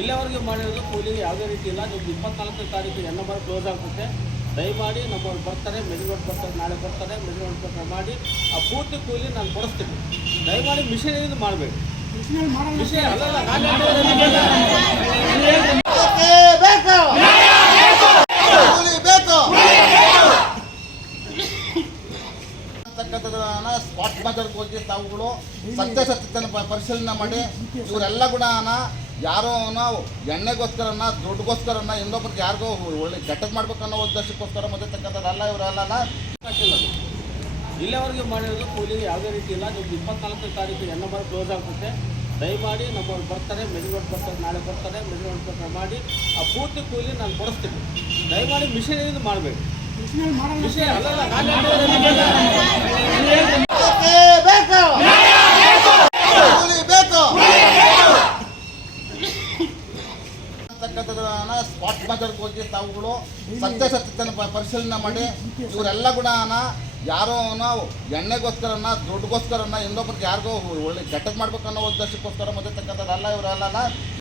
ಇಲ್ಲಿವರೆಗೆ ಮಾಡಿರೋದು ಕೂಲಿಗೆ ಯಾವುದೇ ರೀತಿ ಇಲ್ಲ. ನಿಮ್ದು 24ನೇ ತಾರೀಕು NMR ಕ್ಲೋಸ್ ಆಗುತ್ತೆ. ದಯಮಾಡಿ ನಮ್ಮವ್ರು ಬರ್ತಾರೆ, ಮೆಜರ್ಮೆಂಟ್ ಬರ್ತಾರೆ, ನಾಳೆ ಬರ್ತಾರೆ, ಮೆಜರ್ಮೆಂಟ್ ಬರ್ತಾರೆ ಮಾಡಿ ಆ ಪೂರ್ತಿ ಕೂಲಿ ನಾನು ಕೊಡಿಸ್ತೀನಿ. ದಯಮಾಡಿ ಮಿಷನ್ ಇದು ಮಾಡಬೇಡಿ. ಮಿಷನ್ ಅಲ್ಲಲ್ಲ ಸ್ಪಾಟ್ ಮಾತಾಡಕ್ಕೆ ಹೋಗಿ ತಾವುಗಳು ಸತ್ಯಾಸತ್ಯತೆಯನ್ನು ಪರಿಶೀಲನೆ ಮಾಡಿ ಇವರೆಲ್ಲ ಕೂಡ ಯಾರೋ ಎಣ್ಣೆಗೋಸ್ಕರನ ದುಡ್ಡುಗೋಸ್ಕರನ ಇನ್ನೊಬ್ರಿಗೆ ಯಾರಿಗೋ ಒಳ್ಳೆ ಕೆಟ್ಟದ್ದು ಮಾಡ್ಬೇಕನ್ನೋ ಉದ್ದೇಶಕ್ಕೋಸ್ಕರ ಮದುವೆತಕ್ಕಂಥದ್ದಲ್ಲ ಇವರೆಲ್ಲ. ಇಲ್ಲಿವರೆಗೆ ಮಾಡಿರೋದು ಕೂಲಿಗೆ ಯಾವುದೇ ರೀತಿ ಇಲ್ಲ. ನಿಮ್ದು 24ನೇ ತಾರೀಕು NMR ಕ್ಲೋಸ್ ಆಗುತ್ತೆ. ದಯಮಾಡಿ ನಮ್ಮವ್ರು ಬರ್ತಾರೆ, ಮೆಜರ್ಮೆಂಟ್ ಬರ್ತಾರೆ, ನಾಳೆ ಬರ್ತಾರೆ, ಮೆಜರ್ಮೆಂಟ್ ಬರ್ತಾರೆ ಮಾಡಿ ಆ ಪೂರ್ತಿ ಕೂಲಿ ನಾನು ಕೊಡಿಸ್ತೀನಿ. ದಯಮಾಡಿ ಮಿಷನ್ ಇದು ಮಾಡಬೇಡಿ. ಮಿಷನ್ ಅಲ್ಲಲ್ಲ ಸ್ಪಾಟ್ ಮಾತಾಡಕ್ಕೆ ಹೋಗಿ ತಾವುಗಳು ಸತ್ಯಾಸತ್ಯತೆಯನ್ನು ಪರಿಶೀಲನೆ ಮಾಡಿ ಇವರೆಲ್ಲ ಕೂಡ ಯಾರೋ ಎಣ್ಣೆಗೋಸ್ಕರನ ದುಡ್ಡುಗೋಸ್ಕರನ ಇನ್ನೊಬ್ರಿಗೆ ಯಾರಿಗೋ ಒಳ್ಳೆ ಕೆಟ್ಟದ್ದು ಮಾಡ್ಬೇಕನ್ನೋ ಉದ್ದೇಶಕ್ಕೋಸ್ಕರ ಮದುವೆತಕ್ಕಂಥದ್ದಲ್ಲ ಇವರೆಲ್ಲ.